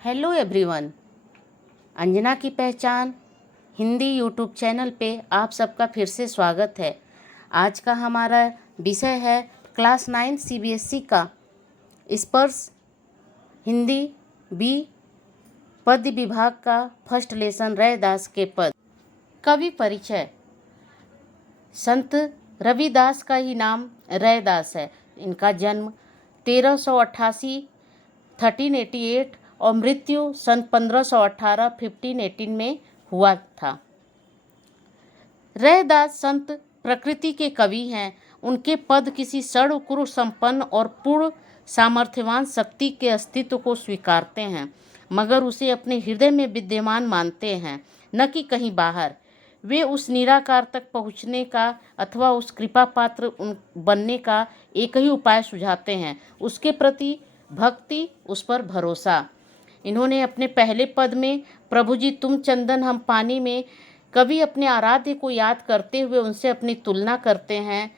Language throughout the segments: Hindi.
हेलो एवरीवन, अंजना की पहचान हिंदी यूट्यूब चैनल पे आप सबका फिर से स्वागत है। आज का हमारा विषय है क्लास 9 सीबीएसई का स्पर्श हिंदी बी पद्य विभाग का फर्स्ट लेसन रैदास के पद। कवि परिचय। संत रविदास का ही नाम रैदास है। इनका जन्म 1388 1388 और मृत्यु सन 1518 1518 में हुआ था। रैदास संत प्रकृति के कवि हैं। उनके पद किसी षड्कुर संपन्न और पूर्ण सामर्थ्यवान शक्ति के अस्तित्व को स्वीकारते हैं, मगर उसे अपने हृदय में विद्यमान मानते हैं, न कि कहीं बाहर। वे उस निराकार तक पहुँचने का अथवा उस कृपा पात्र बनने का एक ही उपाय सुझाते हैं, उसके प्रति भक्ति, उस पर भरोसा। इन्होंने अपने पहले पद में प्रभु जी तुम चंदन हम पानी में कवि अपने आराध्य को याद करते हुए उनसे अपनी तुलना करते हैं,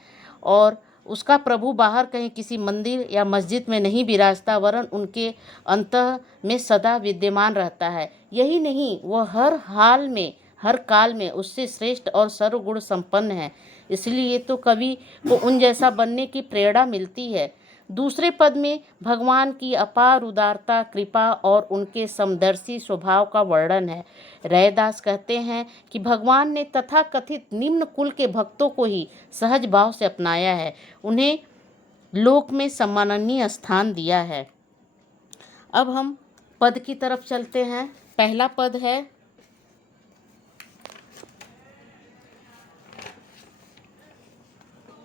और उसका प्रभु बाहर कहीं किसी मंदिर या मस्जिद में नहीं विराजता, वरन उनके अंतः में सदा विद्यमान रहता है। यही नहीं, वह हर हाल में हर काल में उससे श्रेष्ठ और सर्वगुण संपन्न है। इसलिए तो कवि को उन जैसा बनने की प्रेरणा मिलती है। दूसरे पद में भगवान की अपार उदारता, कृपा और उनके समदर्शी स्वभाव का वर्णन है। रैदास कहते हैं कि भगवान ने तथाकथित निम्न कुल के भक्तों को ही सहज भाव से अपनाया है, उन्हें लोक में सम्माननीय स्थान दिया है। अब हम पद की तरफ चलते हैं। पहला पद है,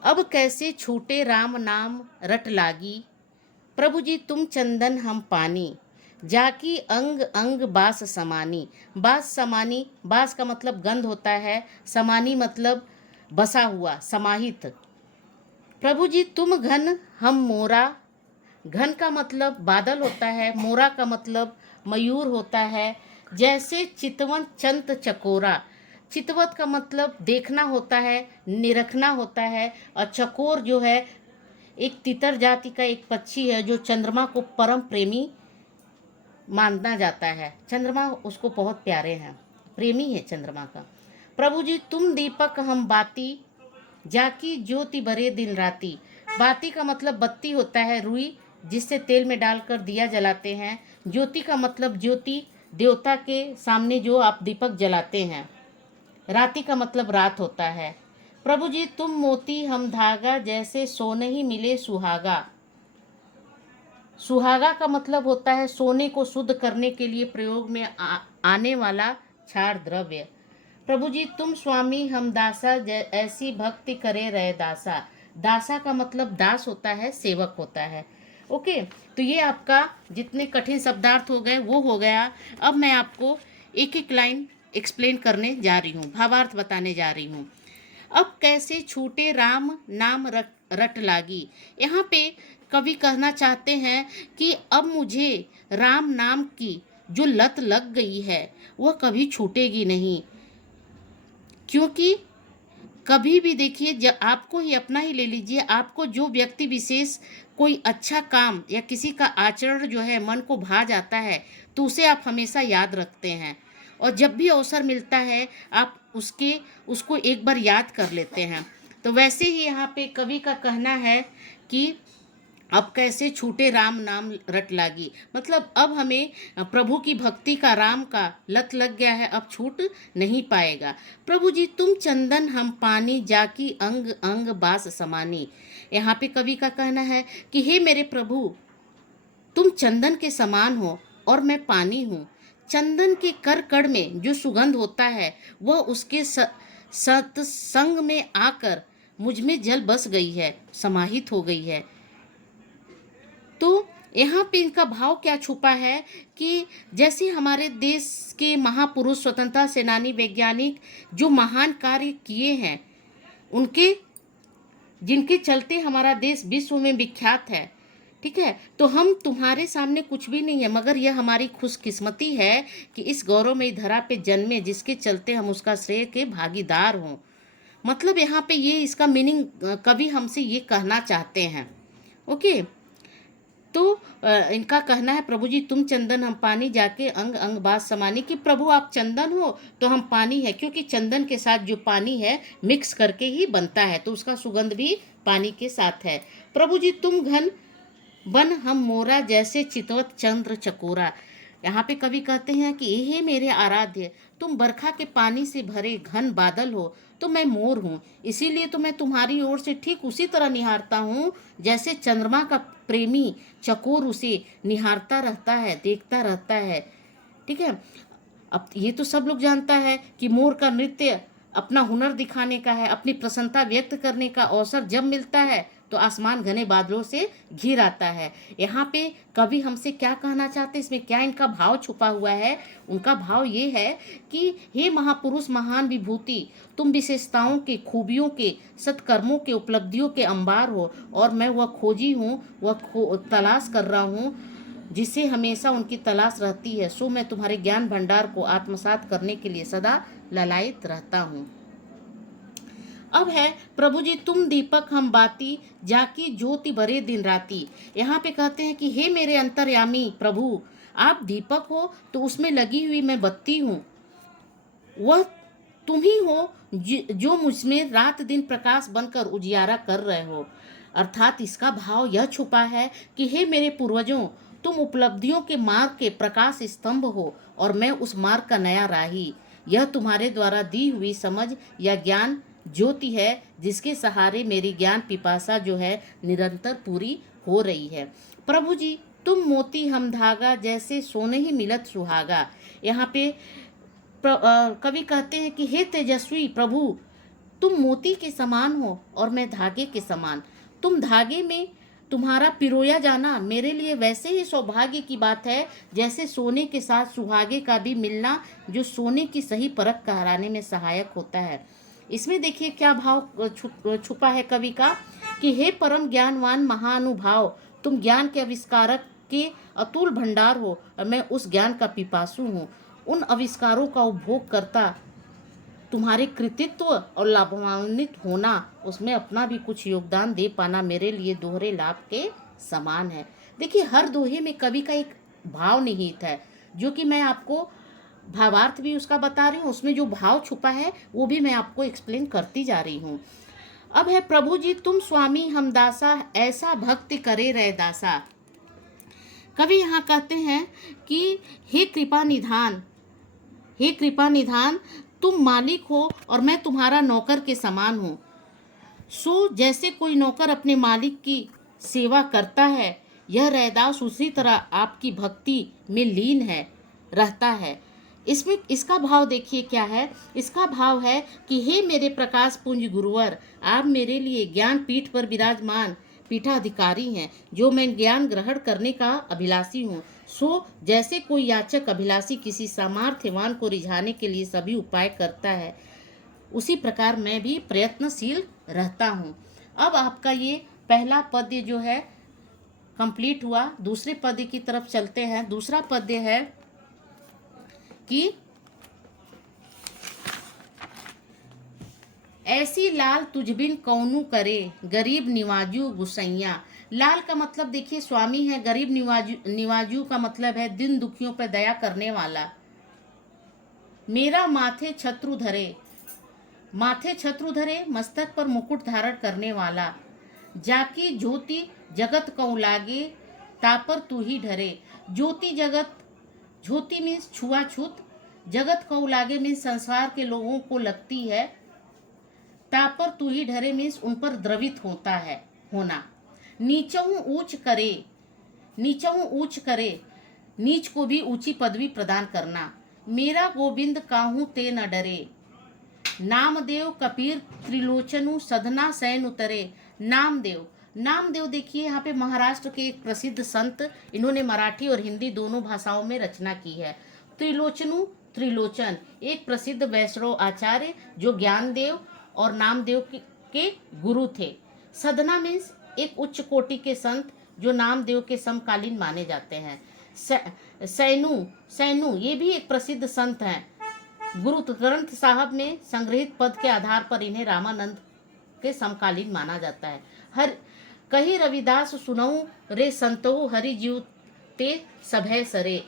अब कैसे छूटे राम नाम रट लागी, प्रभु जी तुम चंदन हम पानी, जाकी अंग अंग बास समानी। बास समानी, बास का मतलब गंध होता है, समानी मतलब बसा हुआ, समाहित। प्रभु जी तुम घन हम मोरा, घन का मतलब बादल होता है, मोरा का मतलब मयूर होता है। जैसे चितवन चंत चकोरा, चितवत का मतलब देखना होता है, निरखना होता है, और चकोर जो है एक तितर जाति का एक पक्षी है जो चंद्रमा को परम प्रेमी माना जाता है। चंद्रमा उसको बहुत प्यारे हैं, प्रेमी है चंद्रमा का। प्रभु जी तुम दीपक हम बाती, जाकी ज्योति बरे दिन राती। बाती का मतलब बत्ती होता है, रुई जिससे तेल में डालकर दिया जलाते हैं। ज्योति का मतलब ज्योति, देवता के सामने जो आप दीपक जलाते हैं। राती का मतलब रात होता है। प्रभु जी तुम मोती हम धागा, जैसे सोने ही मिले सुहागा। सुहागा का मतलब होता है सोने को शुद्ध करने के लिए प्रयोग में आने वाला क्षार द्रव्य। प्रभु जी तुम स्वामी हम दासा, ऐसी भक्ति करे रहे दासा। दासा का मतलब दास होता है, सेवक होता है। ओके, तो ये आपका जितने कठिन शब्दार्थ हो गए वो हो गया। अब मैं आपको एक एक लाइन एक्सप्लेन करने जा रही हूँ, भावार्थ बताने जा रही हूँ। अब कैसे छूटे राम नाम रट लागी। यहाँ पे कवि कहना चाहते हैं कि अब मुझे राम नाम की जो लत लग गई है वह कभी छूटेगी नहीं, क्योंकि कभी भी देखिए, जब आपको ही अपना ही ले लीजिए, आपको जो व्यक्ति विशेष कोई अच्छा काम या किसी का आचरण जो है मन को भा जाता है तो उसे आप हमेशा याद रखते हैं, और जब भी अवसर मिलता है आप उसको एक बार याद कर लेते हैं। तो वैसे ही यहाँ पे कवि का कहना है कि अब कैसे छूटे राम नाम रट लागी, मतलब अब हमें प्रभु की भक्ति का, राम का लत लग गया है, अब छूट नहीं पाएगा। प्रभु जी तुम चंदन हम पानी, जाकी अंग अंग बास समानी। यहाँ पे कवि का कहना है कि हे मेरे प्रभु, तुम चंदन के समान हो और मैं पानी हूँ। चंदन के कर कड़ में जो सुगंध होता है वह उसके सत्संग में आकर मुझ में जल बस गई है, समाहित हो गई है। तो यहाँ पे इनका भाव क्या छुपा है कि जैसे हमारे देश के महापुरुष, स्वतंत्रता सेनानी, वैज्ञानिक जो महान कार्य किए हैं, उनके जिनके चलते हमारा देश विश्व में विख्यात है, ठीक है, तो हम तुम्हारे सामने कुछ भी नहीं है, मगर यह हमारी खुशकिस्मती है कि इस गौरवमयी धरा पे जन्मे, जिसके चलते हम उसका श्रेय के भागीदार हों। मतलब यहाँ पे ये इसका मीनिंग कवि हमसे ये कहना चाहते हैं। ओके, तो इनका कहना है प्रभु जी तुम चंदन हम पानी जाके अंग अंग बात समानी, कि प्रभु आप चंदन हो तो हम पानी है, क्योंकि चंदन के साथ जो पानी है मिक्स करके ही बनता है, तो उसका सुगंध भी पानी के साथ है। प्रभु जी तुम घन बन हम मोरा, जैसे चितवत चंद्र चकोरा। यहाँ पे कवि कहते हैं कि हे मेरे आराध्य, तुम बरखा के पानी से भरे घन बादल हो, तो मैं मोर हूँ, इसीलिए तो मैं तुम्हारी ओर से ठीक उसी तरह निहारता हूँ जैसे चंद्रमा का प्रेमी चकोर उसे निहारता रहता है, देखता रहता है। ठीक है। अब ये तो सब लोग जानता है कि मोर का नृत्य अपना हुनर दिखाने का है, अपनी प्रसन्नता व्यक्त करने का अवसर जब मिलता है तो आसमान घने बादलों से घिर आता है। यहाँ पे कवि हमसे क्या कहना चाहते हैं, इसमें क्या इनका भाव छुपा हुआ है? उनका भाव ये है कि हे महापुरुष महान विभूति, तुम विशेषताओं के, खूबियों के, सत्कर्मों के, उपलब्धियों के अंबार हो, और मैं वह खोजी हूँ, वह तलाश कर रहा हूँ जिसे हमेशा उनकी तलाश रहती है। सो मैं तुम्हारे ज्ञान भंडार को आत्मसात करने के लिए सदा ललायित रहता हूँ। अब है प्रभु जी तुम दीपक हम बाती, जाकी ज्योति बरे दिन राती। यहाँ पे कहते हैं कि हे मेरे अंतर्यामी प्रभु, आप दीपक हो तो उसमें लगी हुई मैं बत्ती हूँ, वह तुम ही हो जो मुझमें रात दिन प्रकाश बनकर उजियारा कर रहे हो। अर्थात इसका भाव यह छुपा है कि हे मेरे पूर्वजों, तुम उपलब्धियों के मार्ग के प्रकाश स्तंभ हो और मैं उस मार्ग का नया राही। यह तुम्हारे द्वारा दी हुई समझ या ज्ञान ज्योति है, जिसके सहारे मेरी ज्ञान पिपासा जो है निरंतर पूरी हो रही है। प्रभु जी तुम मोती हम धागा, जैसे सोने ही मिलत सुहागा। यहाँ पे कवि कहते हैं कि हे तेजस्वी प्रभु, तुम मोती के समान हो और मैं धागे के समान। तुम धागे में तुम्हारा पिरोया जाना मेरे लिए वैसे ही सौभाग्य की बात है जैसे सोने के साथ सुहागे का भी मिलना, जो सोने की सही परख कहलाने में सहायक होता है। इसमें देखिए क्या भाव छुपा है कवि का कि हे परम ज्ञानवान महानुभाव, तुम ज्ञान के आविष्कारक के अतुल भंडार हो और मैं उस ज्ञान का पिपासु हूँ। उन आविष्कारों का उपभोग करता तुम्हारे कृतित्व और लाभान्वित होना, उसमें अपना भी कुछ योगदान दे पाना मेरे लिए दोहरे लाभ के समान है। देखिए हर दोहे में कवि का एक भाव निहित है, जो कि मैं आपको भावार्थ भी उसका बता रही हूँ, उसमें जो भाव छुपा है वो भी मैं आपको एक्सप्लेन करती जा रही हूँ। अब है प्रभु जी तुम स्वामी हम दासा, ऐसा भक्ति करे रहे दासा। कवि यहाँ कहते हैं कि हे कृपा निधान, हे कृपा निधान, तुम मालिक हो और मैं तुम्हारा नौकर के समान हूँ। सो जैसे कोई नौकर अपने मालिक की सेवा करता है, यह रैदास उसी तरह आपकी भक्ति में लीन है, रहता है। इसमें इसका भाव देखिए क्या है। इसका भाव है कि हे मेरे प्रकाश पुंज गुरुवर, आप मेरे लिए ज्ञान पीठ पर विराजमान पीठाधिकारी हैं, जो मैं ज्ञान ग्रहण करने का अभिलाषी हूँ। सो जैसे कोई याचक अभिलाषी किसी सामर्थ्यवान को रिझाने के लिए सभी उपाय करता है, उसी प्रकार मैं भी प्रयत्नशील रहता हूँ। अब आपका ये पहला पद्य जो है कंप्लीट हुआ। दूसरे पद्य की तरफ चलते हैं। दूसरा पद्य है कि ऐसी लाल तुझबिन कौनू करे, गरीब निवाजू गुसैया। लाल का मतलब देखिए स्वामी है, गरीब निवाजू का मतलब है दिन दुखियों पर दया करने वाला। मेरा माथे छत्रु धरे, माथे छत्रु धरे, मस्तक पर मुकुट धारण करने वाला। जाकी ज्योति जगत कौ लागे, तापर तू ही ढरे। ज्योति जगत, ज्योति मीन्स छुआछूत, जगत कौ लागे मीन्स संसार के लोगों को लगती है, तापर तू ही ढरे मीन्स उन पर द्रवित होता है, होना। नीचहूँ ऊंच करे, नीचहूँ ऊंच करे, नीच को भी ऊंची पदवी प्रदान करना। मेरा गोविंद काहू ते न डरे, नामदेव कबीर त्रिलोचनु सधना सैन उतरे। नामदेव, नामदेव देखिए यहाँ पे महाराष्ट्र के एक प्रसिद्ध संत, इन्होंने मराठी और हिंदी दोनों भाषाओं में रचना की है। त्रिलोचनु, त्रिलोचन, एक प्रसिद्ध वैष्णव आचार्य जो ज्ञानदेव और नामदेव के गुरु थे। सधना मीन्स एक उच्च कोटि के संत जो नामदेव के समकालीन माने जाते हैं। सैनु, सैनु ये भी एक प्रसिद्ध संत हैं। गुरु ग्रंथ साहब में संग्रहित पद के आधार पर इन्हें रामानंद के समकालीन माना जाता है। कही रविदास सुनऊ रे संतहु हरि जीव ते सभय सरे।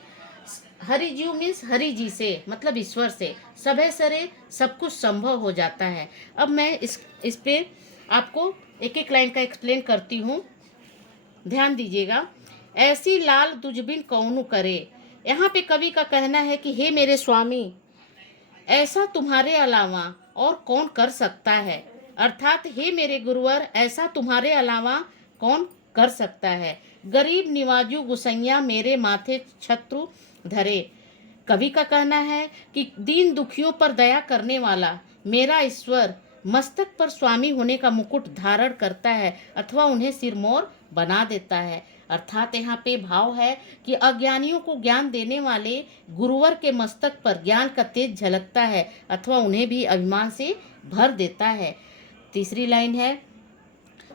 हरि जीव मीन्स हरि जी से, मतलब ईश्वर से, सभय सरे सब कुछ संभव हो जाता है। अब मैं इस पे आपको एक एक लाइन का एक्सप्लेन करती हूँ, ध्यान दीजिएगा। ऐसी लाल तुझबिन कौनु करे। यहाँ पे कवि का कहना है कि हे मेरे स्वामी, ऐसा तुम्हारे अलावा और कौन कर सकता है, अर्थात हे मेरे गुरुवर, ऐसा तुम्हारे अलावा कौन कर सकता है। गरीब निवाजू गुसैया मेरे माथे छत्रु धरे। कवि का कहना है कि दीन दुखियों पर दया करने वाला मेरा ईश्वर मस्तक पर स्वामी होने का मुकुट धारण करता है अथवा उन्हें सिरमौर बना देता है। अर्थात यहाँ पे भाव है कि अज्ञानियों को ज्ञान देने वाले गुरुवर के मस्तक पर ज्ञान का तेज झलकता है अथवा उन्हें भी अभिमान से भर देता है। तीसरी लाइन है,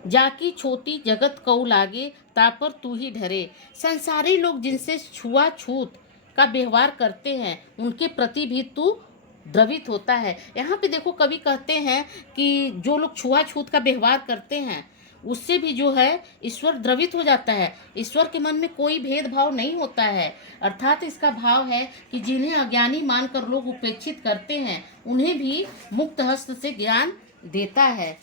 जाकी छोटी जगत कऊ लागे तापर तू ही डरे। संसारी लोग जिनसे छुआछूत का व्यवहार करते हैं उनके प्रति भी तू द्रवित होता है। यहाँ पे देखो कवि कहते हैं कि जो लोग छुआछूत का व्यवहार करते हैं उससे भी जो है ईश्वर द्रवित हो जाता है। ईश्वर के मन में कोई भेदभाव नहीं होता है। अर्थात इसका भाव है कि जिन्हें अज्ञानी मानकर लोग उपेक्षित करते हैं उन्हें भी मुक्त हस्त से ज्ञान देता है।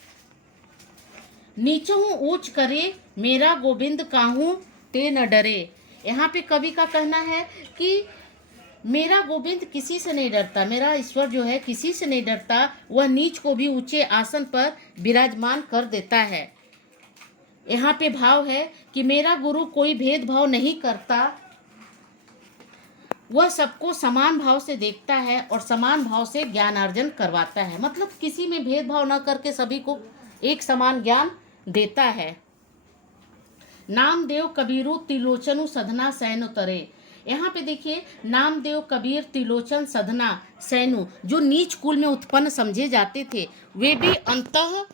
नीचहूँ ऊंच करे मेरा गोविंद काहूँ ते न डरे। यहाँ पे कवि का कहना है कि मेरा गोविंद किसी से नहीं डरता, मेरा ईश्वर जो है किसी से नहीं डरता, वह नीच को भी ऊंचे आसन पर विराजमान कर देता है। यहाँ पे भाव है कि मेरा गुरु कोई भेदभाव नहीं करता, वह सबको समान भाव से देखता है और समान भाव से ज्ञानार्जन करवाता है। मतलब किसी में भेदभाव न करके सभी को एक समान ज्ञान देता है। नामदेव कबीरु तिलोचनु सधना सैनु तरे। यहाँ पे देखिए, नामदेव कबीर तिलोचन सधना सैनु जो नीच कुल में उत्पन्न समझे जाते थे वे भी अंतः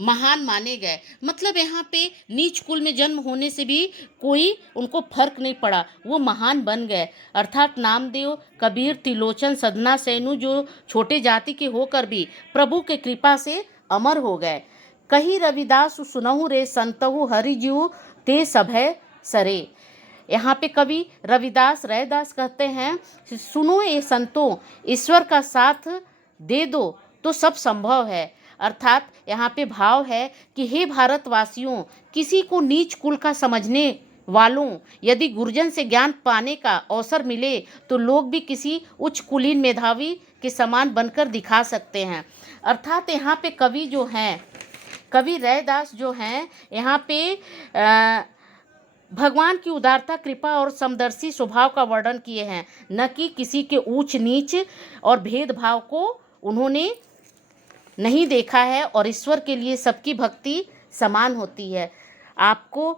महान माने गए। मतलब यहाँ पे नीच कुल में जन्म होने से भी कोई उनको फर्क नहीं पड़ा, वो महान बन गए। अर्थात नामदेव कबीर तिलोचन सधना सैनु जो छोटे जाति के होकर भी प्रभु के कृपा से अमर हो गए। कही रविदास सुनहु रे संतहु हरि जीव ते सभय सरे। यहाँ पे कवि रविदास रैदास कहते हैं, सुनो ये संतों, ईश्वर का साथ दे दो तो सब संभव है। अर्थात यहाँ पे भाव है कि हे भारतवासियों, किसी को नीच कुल का समझने वालों यदि गुरुजन से ज्ञान पाने का अवसर मिले तो लोग भी किसी उच्च कुलीन मेधावी के समान बनकर दिखा सकते हैं। अर्थात यहाँ पे कवि जो हैं, कवि रैदास जो हैं, यहाँ पे भगवान की उदारता, कृपा और समदर्शी स्वभाव का वर्णन किए हैं, न कि किसी के ऊंच नीच और भेदभाव को उन्होंने नहीं देखा है। और ईश्वर के लिए सबकी भक्ति समान होती है। आपको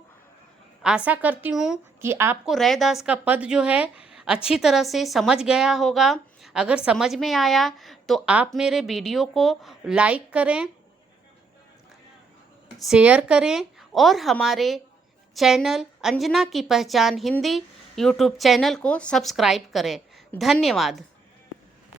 आशा करती हूँ कि आपको रैदास का पद जो है अच्छी तरह से समझ गया होगा। अगर समझ में आया तो आप मेरे वीडियो को लाइक करें, शेयर करें और हमारे चैनल अंजना की पहचान हिंदी यूट्यूब चैनल को सब्सक्राइब करें। धन्यवाद।